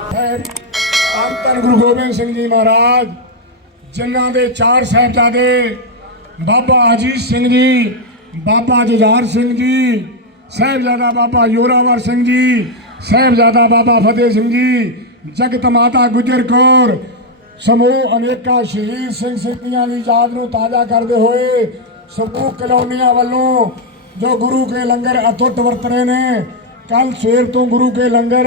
ਸਾਹਿਬ ਧੰਨ ਗੁਰੂ ਗੋਬਿੰਦ ਸਿੰਘ ਜੀ ਮਹਾਰਾਜ, ਜਿਨ੍ਹਾਂ ਦੇ ਚਾਰ ਸਾਹਿਬਜ਼ਾਦੇ, ਬਾਬਾ ਅਜੀਤ ਸਿੰਘ ਜੀ, ਬਾਬਾ ਜੁਝਾਰ ਸਿੰਘ ਜੀ, ਸਾਹਿਬਜ਼ਾਦਾ ਬਾਬਾ ਯੋਰਾਵਰ ਸਿੰਘ ਜੀ, ਸਾਹਿਬਜ਼ਾਦਾ ਬਾਬਾ ਫਤਿਹ ਸਿੰਘ ਜੀ, ਜਗਤ ਮਾਤਾ ਗੁਜਰ ਕੌਰ, ਸਮੂਹ ਅਨੇਕਾਂ ਸ਼ਹੀਦ ਸਿੰਘ ਸਿੱਧੀਆਂ ਦੀ ਯਾਦ ਨੂੰ ਤਾਜ਼ਾ ਕਰਦੇ ਹੋਏ, ਸਮੂਹ ਕਲੋਨੀਆਂ ਵੱਲੋਂ ਜੋ ਗੁਰੂ ਕੇ ਲੰਗਰ ਅਤੁੱਟ ਵਰਤ ਰਹੇ ਨੇ ਕੱਲ ਸਵੇਰ ਤੋਂ ਗੁਰੂ ਕੇ ਲੰਗਰ,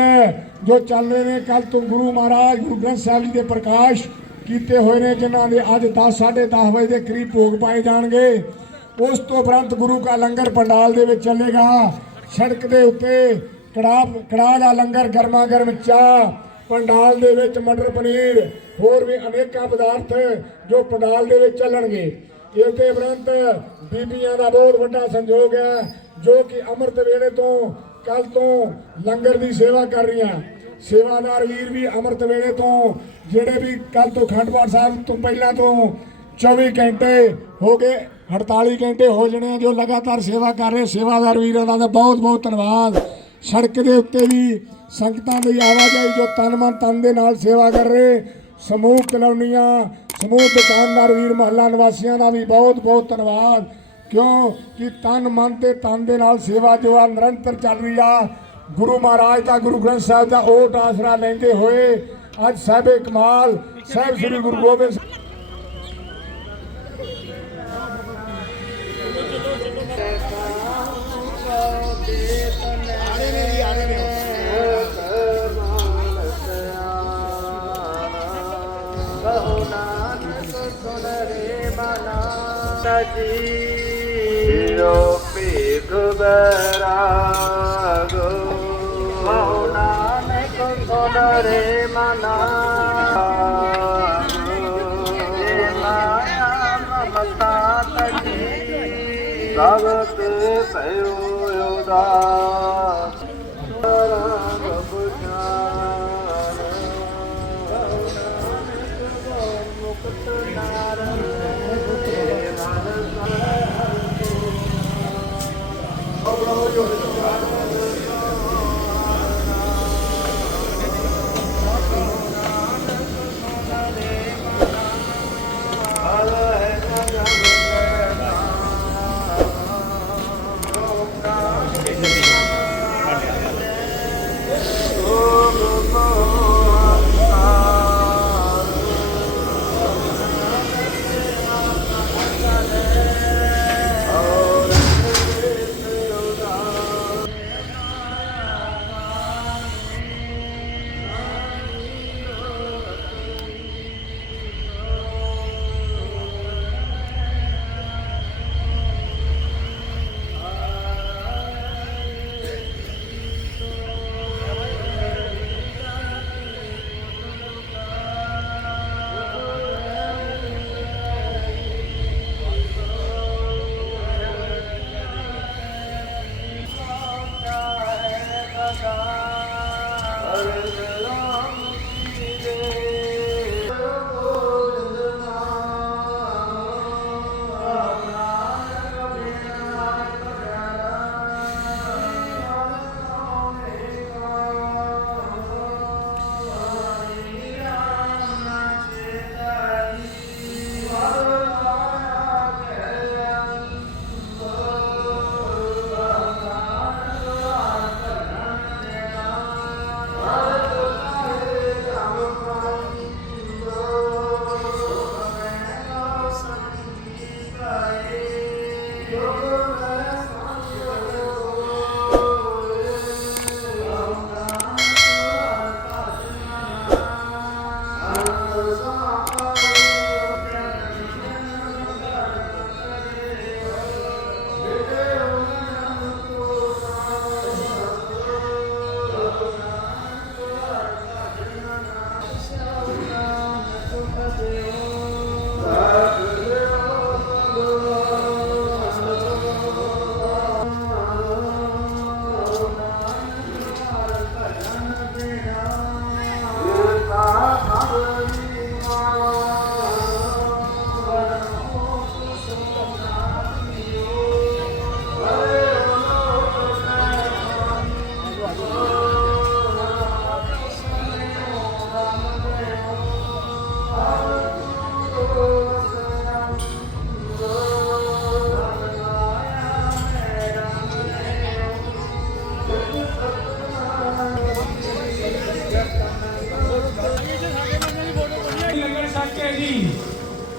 ਜੋ ਚੱਲ ਰਹੇ ਨੇ, ਕੱਲ ਤੋਂ ਗੁਰੂ ਮਹਾਰਾਜ, ਗੁਰੂ ਗ੍ਰੰਥ ਸਾਹਿਬ ਜੀ ਦੇ ਪ੍ਰਕਾਸ਼ ਕੀਤੇ ਹੋਏ ਨੇ, ਜਿਨ੍ਹਾਂ ਦੇ ਅੱਜ 10 10:30 ਵਜੇ ਦੇ ਕਰੀਬ ਭੋਗ ਪਾਏ ਜਾਣਗੇ। ਉਸ ਤੋਂ ਉਪਰੰਤ ਗੁਰੂ ਕਾ ਲੰਗਰ ਪੰਡਾਲ ਦੇ ਵਿੱਚ ਚੱਲੇਗਾ। ਸੜਕ ਦੇ ਉੱਤੇ ਕੜਾਹ ਕੜਾਹ ਦਾ ਲੰਗਰ ਗਰਮਾ ਗਰਮ ਚਾਹ, ਪੰਡਾਲ ਦੇ ਵਿੱਚ ਮਟਰ ਪਨੀਰ, ਹੋਰ ਵੀ ਅਨੇਕਾਂ ਪਦਾਰਥ ਜੋ ਪੰਡਾਲ ਦੇ ਵਿੱਚ ਚੱਲਣਗੇ। ਇਹ ਤੇ ਉਪਰੰਤ ਬੀਬੀਆਂ ਦਾ ਬਹੁਤ ਵੱਡਾ ਸੰਯੋਗ ਹੈ, ਜੋ ਕਿ ਅੰਮ੍ਰਿਤ ਵੇਲੇ ਤੋਂ ਕੱਲ ਤੋਂ ਲੰਗਰ ਦੀ ਸੇਵਾ ਕਰ ਰਹੀਆਂ। ਸੇਵਾਦਾਰ ਵੀਰ ਵੀ ਅੰਮ੍ਰਿਤ ਵੇਲੇ ਤੋਂ, ਜਿਹੜੇ ਵੀ ਕੱਲ ਤੋਂ ਖੰਡਪਾਠ ਸਾਹਿਬ ਤੋਂ ਪਹਿਲਾਂ ਤੋਂ 24 ਘੰਟੇ ਹੋ ਗਏ 48 ਘੰਟੇ ਹੋ ਜਣੇ ਆ, ਜੋ ਲਗਾਤਾਰ ਸੇਵਾ ਕਰ ਰਹੇ ਸੇਵਾਦਾਰ ਵੀਰਾਂ ਦਾ ਤਾਂ ਬਹੁਤ ਬਹੁਤ ਧੰਨਵਾਦ। ਸੜਕ ਦੇ ਉੱਤੇ ਵੀ ਸੰਗਤਾਂ ਦੀ ਆਵਾਜਾਈ ਜੋ ਤਨ ਮਨ ਤਨ ਦੇ ਨਾਲ ਸੇਵਾ ਕਰ ਰਹੇ। ਸਮੂਹ ਕਲੋਨੀਆਂ, ਸਮੂਹ ਦੁਕਾਨਦਾਰ ਵੀਰ, ਮਹੱਲਾ ਨਿਵਾਸੀਆਂ ਦਾ ਵੀ ਬਹੁਤ ਬਹੁਤ ਧੰਨਵਾਦ। ਕਿਉਂ ਕਿ ਤਨ ਮਨ ਤੇ ਤਨ ਦੇ ਨਾਲ ਸੇਵਾ ਜੋ ਆ ਨਿਰੰਤਰ ਚੱਲ ਰਹੀ ਆ ਗੁਰੂ ਮਹਾਰਾਜ ਦਾ ਗੁਰੂ ਗ੍ਰੰਥ ਸਾਹਿਬ ਦਾ ਓਟ ਆਸਰਾ ਲੈਂਦੇ ਹੋਏ ਅੱਜ ਸਾਹਿਬੇ ਕਮਾਲ ਸਾਹਿਬ ਸ੍ਰੀ ਗੁਰੂ ਗੋਬਿੰਦ ਸਿੰਘ ਕਹੋ ਨਾਨਕ ਸੁਨ ਰੇ ਮਨਾ ਜੀਓ ਭੇਗ ਬੈਰਾਗੋ ਕਹੋ ਨਾਨਕ ਸੁਨ ਰੇ ਮਨਾ ਜੇ ਮਾਇਆ ਮਮਤਾ ਤਜੀ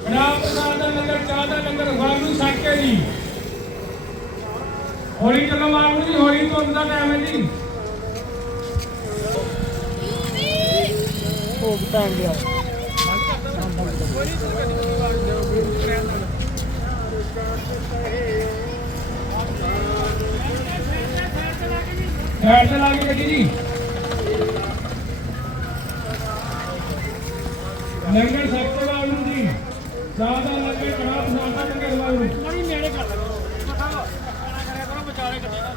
ਬਣਾ ਪ੍ਰਸਾਦ ਦਾ ਲੰਗਰ ਚਾਹ ਦਾ ਲੰਗਰ ਵਾਰ ਨੂੰ ਸਾਕੇ ਜੀ। ਹੋਲੀ ਚੱਲੋ ਮਾਰੂ ਜੀ ਹੋਲੀ ਤੋਂ ਦਾ ਟਾਈਮ ਹੈ ਜੀ। ਭੋਗ ਤਾਂ ਗਿਆ ਬੈਠ ਤੇ ਲਾ ਕੇ ਗੱਡੀ ਜੀ। ਲੰਗਰ ਸਾਹਿਬ ਜ਼ਿਆਦਾ ਲੱਗੇ ਕੜਾ ਪਸਾਉਂਦਾ ਲੰਗਰ ਬਾਅਦ ਨੂੰ। ਨਹੀਂ ਨੇੜੇ ਕਰ ਲੈ ਮਖਾ ਗਾਣਾ ਕਰਿਆ ਕਰੋ, ਵਿਚਾਲੇ ਕੱਢਿਆ